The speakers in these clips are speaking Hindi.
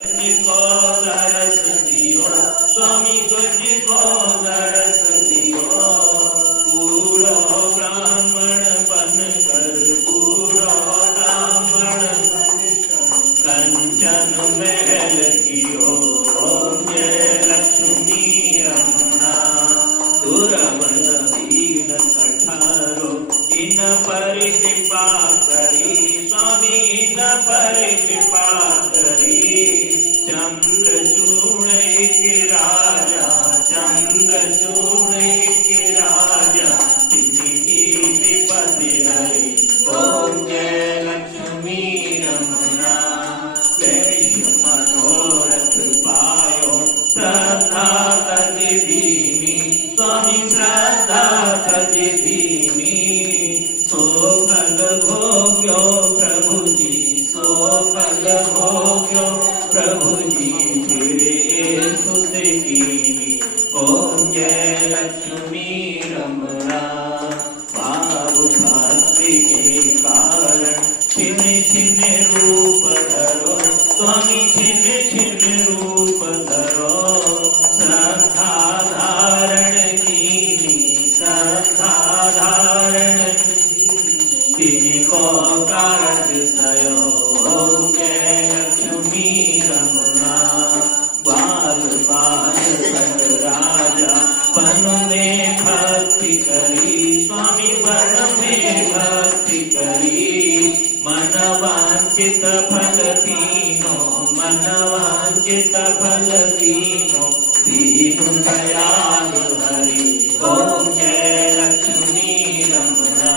तुझको दरस दियो स्वामी, तुझको दरस दियो। पूरो ब्राह्मण बनकर, पूरो ब्राह्मण कंचन महल कियो। ओम जय लक्ष्मी रमणा। दुर्बल दीन कठारो इन पर कृपा करी स्वामी, इन पर कृपा करी। चंद्रचूड़ के राजा, चंद्रचूड़ के राजा, जिनकी विपत्ति हरि। ओम जय लक्ष्मी रमणा। वैश्य मनोरथ पायो श्रद्धा तज दीनी स्वामी, श्रद्धा तज दीनी। सो फल भोग्यो प्रभु जी, सो फल भोग्यो प्रभु जी फिरे सुत कीनी। ओम जय लक्ष्मी रमणा। भाव भक्ति के कारण छिन छिन रूप धरो स्वामी, छिन छिन रूप धरो। श्रद्धा धारण कीनी, श्रद्धा धारण तिनको कारज सयो। ओम जय लक्ष्मी रमणा। बाल बाल सर राजा वन में भक्ति करी स्वामी, वन में भक्ति करी। मन वांछित फल तीनों, मन वांछित फल तीनों, दीनु दयालु हरि। ओम जय लक्ष्मी रमणा।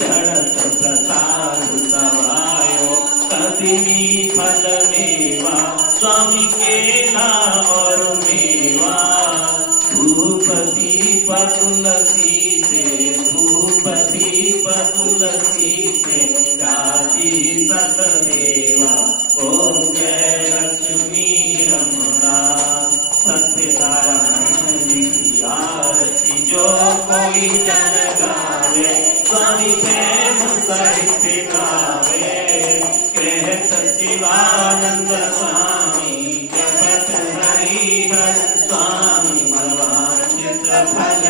चढ़त प्रसाद सवायो कदिनी फल मेवा स्वामी, केला और मेवा। धूप दीप तुलसी से, धूप दीप तुलसी से, राजी सतदेवा। ओम जय लक्ष्मी रमणा। सत्यनारायण जी की आरती जो कोई जन गावे स्वामी, प्रेम सहित गावे। कहत शिवानंद स्वामी, जपत हरि हर स्वामी, मनवांछित फल